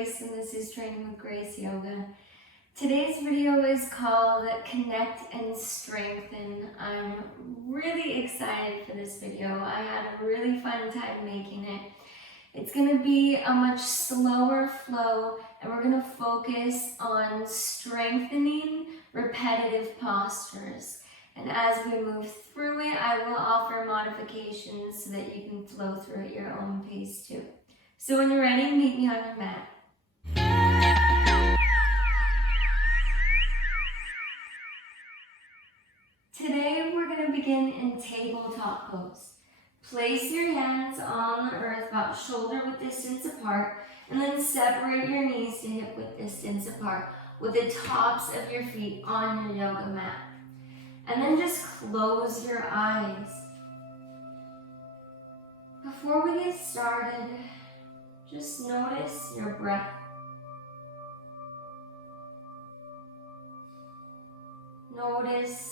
Grace, and this is Training with Grace Yoga. Today's video is called Connect and Strengthen. I'm really excited for this video. I had a really fun time making it. It's going to be a much slower flow, and we're going to focus on strengthening repetitive postures. And as we move through it, I will offer modifications so that you can flow through at your own pace too. So when you're ready, meet me on your mat. Today we're going to begin in tabletop pose. Place your hands on the earth about shoulder width distance apart, and then separate your knees to hip width distance apart with the tops of your feet on your yoga mat. And then just close your eyes. Before we get started, just notice your breath. Notice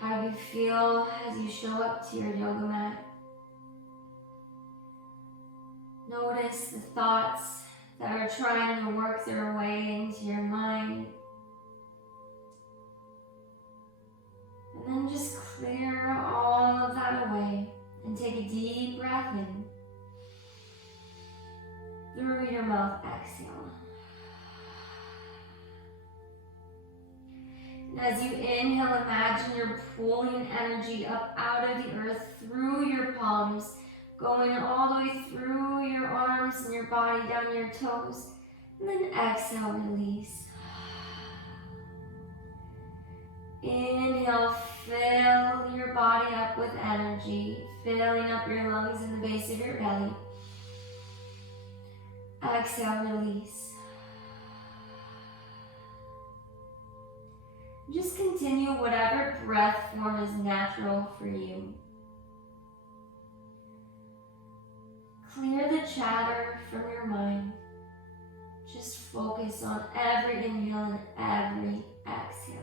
how you feel as you show up to your yoga mat. Notice the thoughts that are trying to work their way into your mind. And then just clear all of that away and take a deep breath in. Through your mouth, exhale. And as you inhale, imagine you're pulling energy up out of the earth through your palms, going all the way through your arms and your body, down your toes. And then exhale, release. Inhale, fill your body up with energy, filling up your lungs and the base of your belly. Exhale, release. Just continue whatever breath form is natural for you. Clear the chatter from your mind. Just focus on every inhale and every exhale.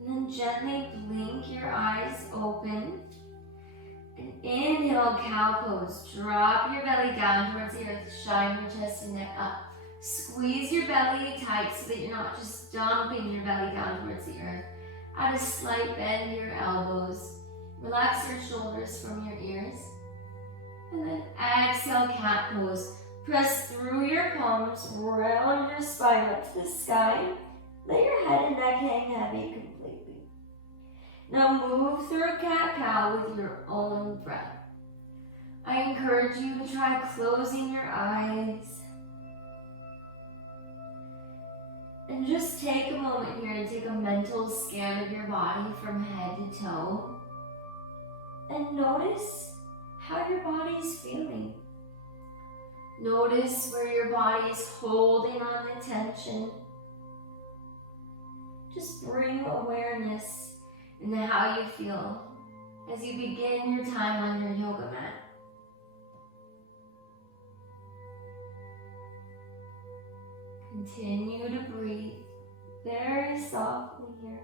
And then gently blink your eyes open. And inhale, cow pose. Drop your belly down towards the earth. Shine your chest and neck up. Squeeze your belly tight so that you're not just dumping your belly down towards the earth. Add a slight bend to your elbows. Relax your shoulders from your ears. And then exhale, cat pose. Press through your palms, round your spine up to the sky. Let your head and neck hang heavy completely. Now move through a cat-cow with your own breath. I encourage you to try closing your eyes. And just take a moment here and take a mental scan of your body from head to toe. And notice how your body is feeling. Notice where your body is holding on the tension. Just bring awareness into how you feel as you begin your time on your yoga mat. Continue to breathe very softly here.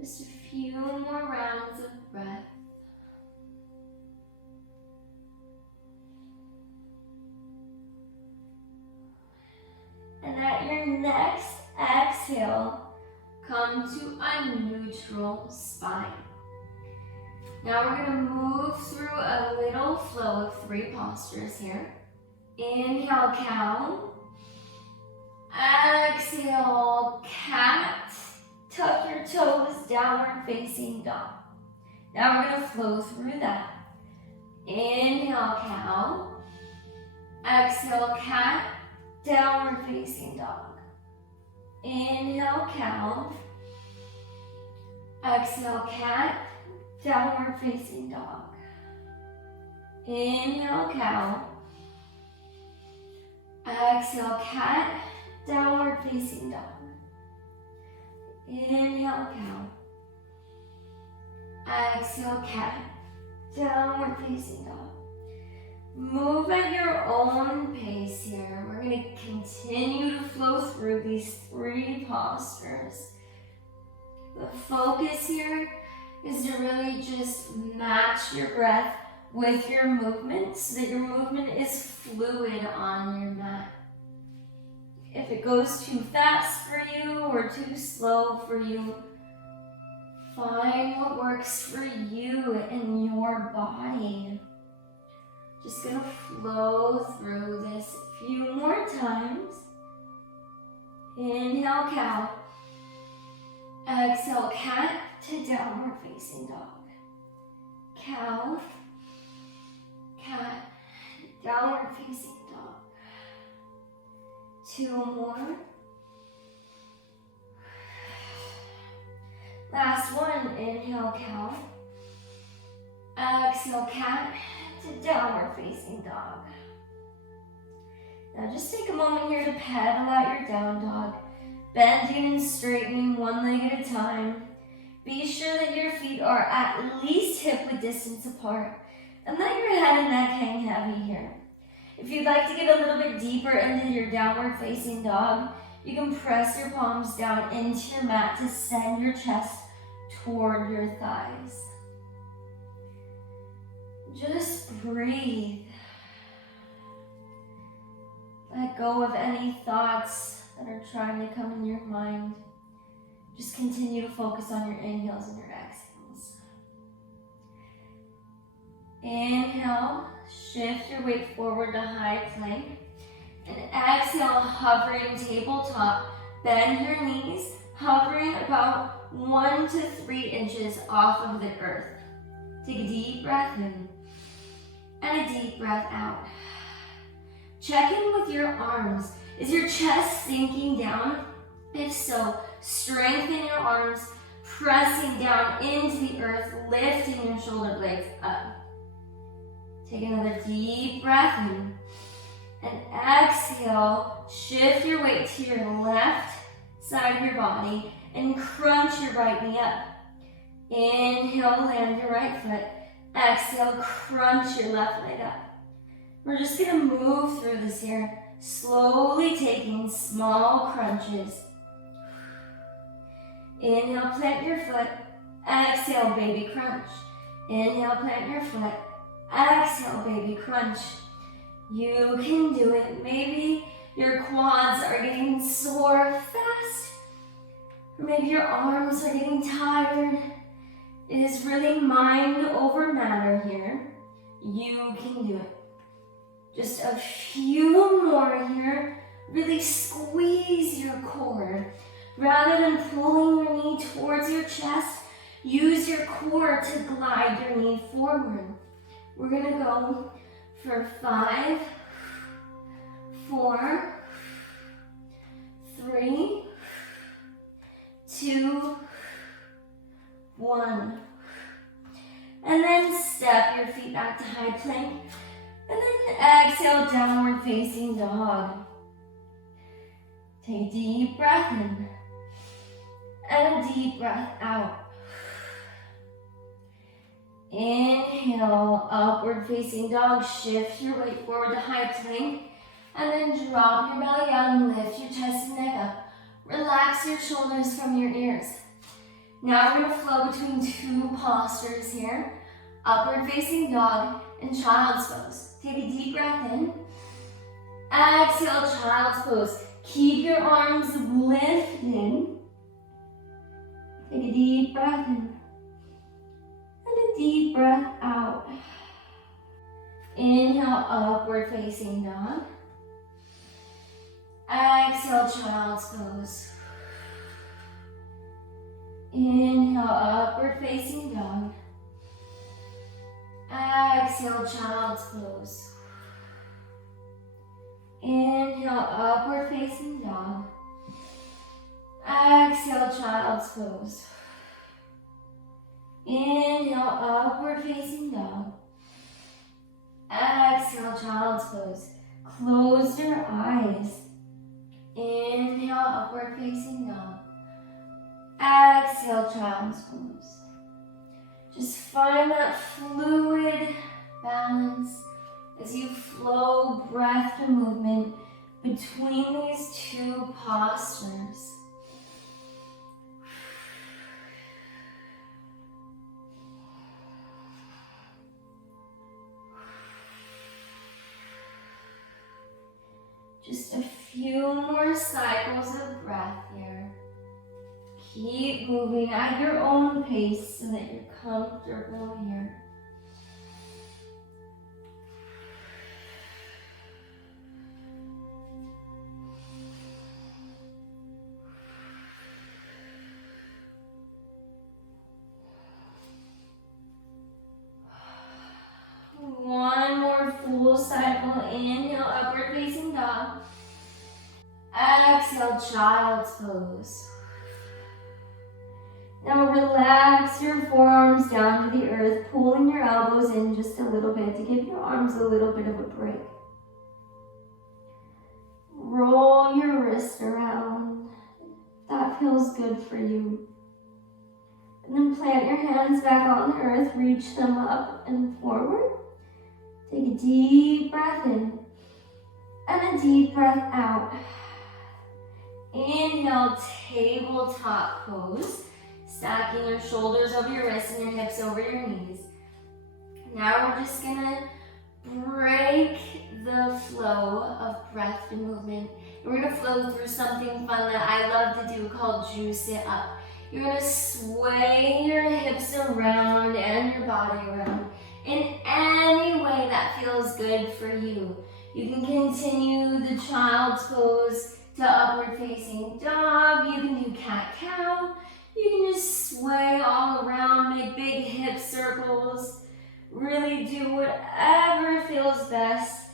Just a few more rounds of breath. And at your next exhale, come to a neutral spine. Now we're going to move through a little flow of 3 postures here. Inhale, cow. Exhale, cat. Tuck your toes, downward facing dog. Now we're going to flow through that. Inhale, cow. Exhale, cat. Downward facing dog. Inhale, cow. Exhale, cat. Downward facing dog. Inhale, cow. Exhale, cat. Downward facing dog. Inhale, cow. Exhale, cat. Downward facing dog. Move at your own pace here. We're going to continue to flow through these 3 postures. The focus here is to really just match your breath with your movement so that your movement is fluid on your mat. If it goes too fast for you or too slow for you, find what works for you and your body. Just gonna flow through this a few more times. Inhale, cow. Exhale, cat to downward facing dog. Cow, cat, downward facing dog. 2 more. Last one, inhale, cow. Exhale, cat to downward facing dog. Now just take a moment here to pedal out your down dog, bending and straightening one leg at a time. Be sure that your feet are at least hip-width distance apart, and let your head and neck hang heavy here. If you'd like to get a little bit deeper into your downward facing dog, you can press your palms down into your mat to send your chest toward your thighs. Just breathe. Let go of any thoughts that are trying to come in your mind. Just continue to focus on your inhales and your exhales. Inhale, shift your weight forward to high plank. And exhale, hovering tabletop. Bend your knees, hovering about 1 to 3 inches off of the earth. Take a deep breath in and a deep breath out. Check in with your arms. Is your chest sinking down? If so, strengthen your arms, pressing down into the earth, lifting your shoulder blades up. Take another deep breath in. And exhale, shift your weight to your left side of your body and crunch your right knee up. Inhale, land your right foot. Exhale, crunch your left leg up. We're just gonna move through this here, slowly taking small crunches. Inhale, plant your foot. Exhale, baby crunch. Inhale, plant your foot. Exhale, baby crunch. You can do it. Maybe your quads are getting sore fast, or maybe your arms are getting tired. It is really mind over matter here. You can do it. Just a few more here. Really squeeze your core. Rather than pulling your knee towards your chest, use your core to glide your knee forward. We're gonna go for 5, 4, 3, 2, 1. And then step your feet back to high plank. And then exhale, downward facing dog. Take a deep breath in and a deep breath out. Inhale, upward facing dog. Shift your weight forward to high plank. And then drop your belly down, lift your chest and neck up. Relax your shoulders from your ears. Now we're going to flow between 2 postures here. Upward facing dog and child's pose. Take a deep breath in. Exhale, child's pose. Keep your arms lifted. Take a deep breath in. And a deep breath out. Inhale, upward facing dog. Exhale, child's pose. Inhale, upward facing dog. Exhale, child's pose. Inhale, upward facing dog. Exhale, child's pose. Inhale, upward facing dog. Exhale, child's pose. Close your eyes. Inhale, upward facing dog. Exhale, child's pose. Just find that fluid balance, as you flow breath to movement between these two postures. Just a few more cycles of breath here. Keep moving at your own pace so that you're comfortable here. One more full cycle. Inhale, upward facing dog. Exhale, child's pose. Now relax your forearms down to the earth, pulling your elbows in just a little bit to give your arms a little bit of a break. Roll your wrist around. That feels good for you. And then plant your hands back on the earth, reach them up and forward. Take a deep breath in and a deep breath out. Inhale, tabletop pose. Stacking your shoulders over your wrists and your hips over your knees. Now we're just gonna break the flow of breath to movement. We're gonna flow through something fun that I love to do called juice it up. You're gonna sway your hips around and your body around in any way that feels good for you. You can continue the child's pose to upward facing dog. You can do cat-cow. You can just sway all around, make big hip circles. Really do whatever feels best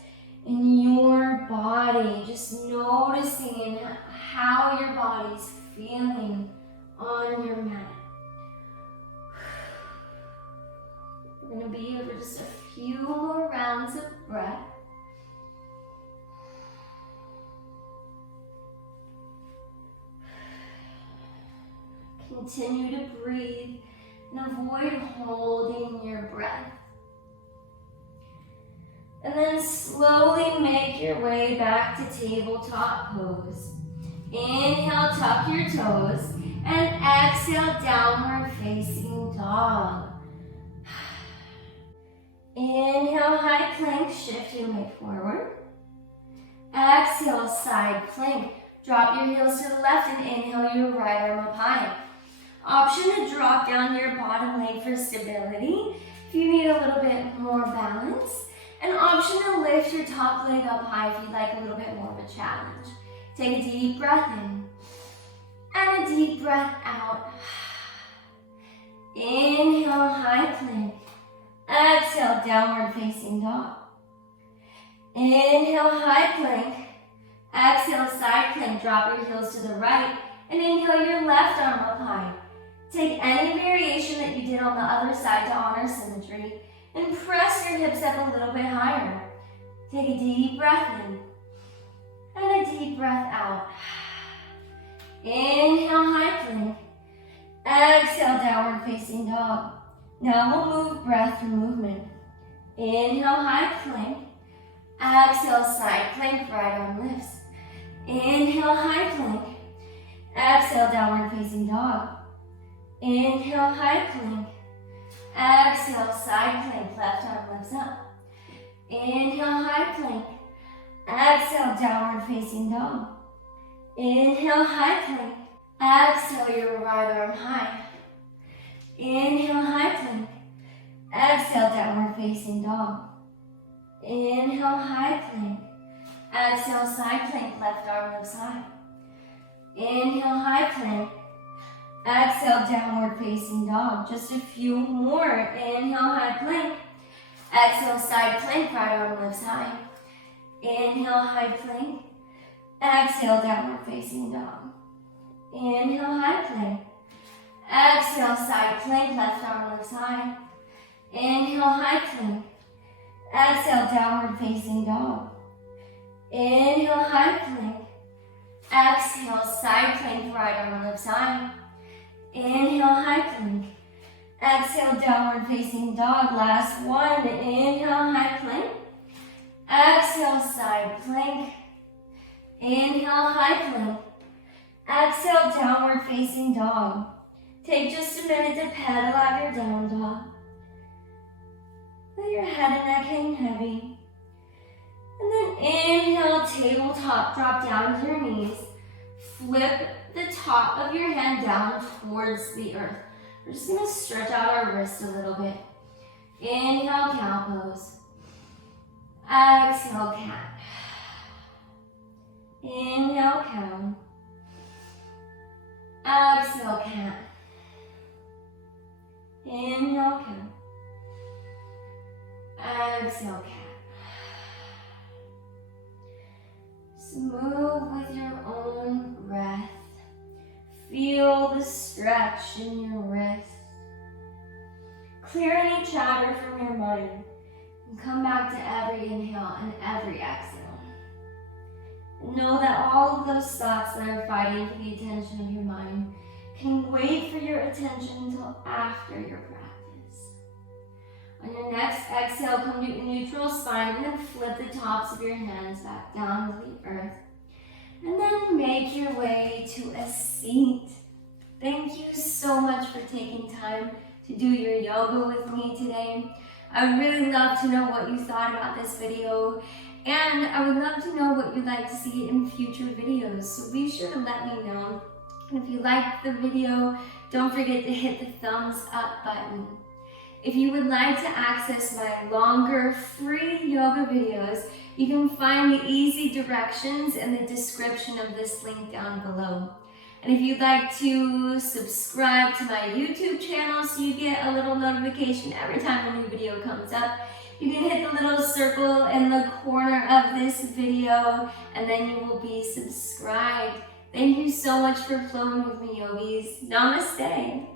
in your body. Just noticing how your body's feeling on your mat. We're going to be here for just a few more rounds of breath. Continue to breathe and avoid holding your breath. And then slowly make your way back to tabletop pose. Inhale, tuck your toes, and exhale, downward facing dog. Inhale, high plank, shift your weight forward. Exhale, side plank. Drop your heels to the left and inhale your right arm up high. Option to drop down your bottom leg for stability if you need a little bit more balance. An option to lift your top leg up high if you'd like a little bit more of a challenge. Take a deep breath in and a deep breath out. Inhale, high plank. Exhale, downward facing dog. Inhale, high plank. Exhale, side plank. Drop your heels to the right and inhale your left arm up high. Take any variation that you did on the other side to honor symmetry and press your hips up a little bit higher. Take a deep breath in and a deep breath out. Inhale, high plank. Exhale, downward facing dog. Now we'll move breath through movement. Inhale, high plank. Exhale, side plank, right arm lifts. Inhale, high plank. Exhale, downward facing dog. Inhale, high plank. Exhale, side plank, left arm lifts up. Inhale, high plank. Exhale, downward facing dog. Inhale, high plank. Exhale, your right arm high. Inhale, high plank. Exhale, downward facing dog. Inhale, high plank. Exhale, side plank, left arm lifts high. Inhale, high plank. Exhale, downward facing dog. Just a few more. Inhale, high plank. Exhale, side plank, right arm lifts high. Inhale, high plank. Exhale, downward facing dog. Inhale, high plank. Exhale, side plank, left arm lifts high. Inhale, high plank. Exhale, downward facing dog. Inhale, high plank. Exhale, side plank, right arm lifts high. Inhale, high plank. Exhale, downward facing dog. Last one. Inhale, high plank. Exhale, side plank. Inhale, high plank. Exhale, downward facing dog. Take just a minute to pedal out your down dog. Let your head and neck hang heavy. And then inhale, tabletop, drop down to your knees. Flip the top of your hand down towards the earth. We're just gonna stretch out our wrists a little bit. Inhale, cow pose. Exhale, cat. Inhale, cow. Exhale, cat. Inhale, cow. Exhale, cat. Just move with your own breath. Feel the stretch in your wrist. Clear any chatter from your mind. And come back to every inhale and every exhale. And know that all of those thoughts that are fighting for the attention of your mind can wait for your attention until after your practice. On your next exhale, come to a neutral spine and then flip the tops of your hands back down to the earth. And then make your way to a seat. Thank you so much for taking time to do your yoga with me today. I would really love to know what you thought about this video, and I would love to know what you'd like to see in future videos, so be sure to let me know. And if you liked the video, don't forget to hit the thumbs up button. If you would like to access my longer, free yoga videos, you can find the easy directions in the description of this link down below. And if you'd like to subscribe to my YouTube channel so you get a little notification every time a new video comes up, you can hit the little circle in the corner of this video and then you will be subscribed. Thank you so much for flowing with me, yogis. Namaste.